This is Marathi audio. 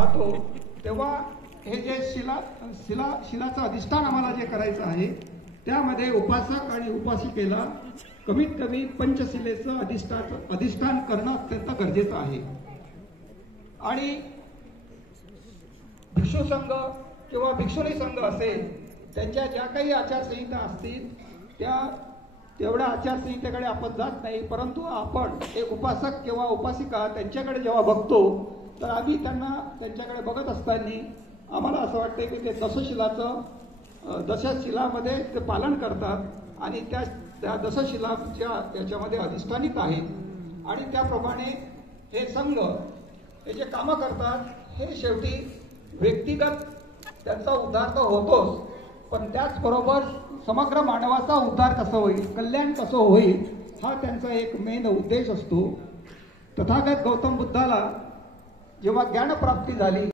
पाहतो तेव्हा हे जे शिलाचं अधिष्ठान आम्हाला जे करायचं आहे त्यामध्ये उपासक आणि उपासिकेला कमीत कमी पंचशिलेचं अधिष्ठान करणं अत्यंत गरजेचं आहे। आणि भिक्षू संघ किंवा भिक्षुणी संघ असेल त्यांच्या ज्या काही आचारसंहिता असतील त्या तेवढ्या आचारसंहितेकडे आपण जात नाही, परंतु आपण एक उपासक किंवा उपासिका त्यांच्याकडे जेव्हा बघतो तर आम्ही त्यांच्याकडे बघत असताना आम्हाला असं वाटतं की ते दशशिलामध्ये ते पालन करतात आणि त्या दशशिलाच्या याच्यामध्ये अधिष्ठानित आहेत आणि त्याप्रमाणे हे संघ हे जे कामं करतात हे शेवटी व्यक्तिगत त्यांचा उद्धार तर होतोच, पण त्याचबरोबर समग्र मानवाचा उद्धार कसं होईल, कल्याण कसं होईल हा त्यांचा एक मेन उद्देश असतो। तथागत गौतम बुद्धाला जेव्हा ज्ञानप्राप्ती झाली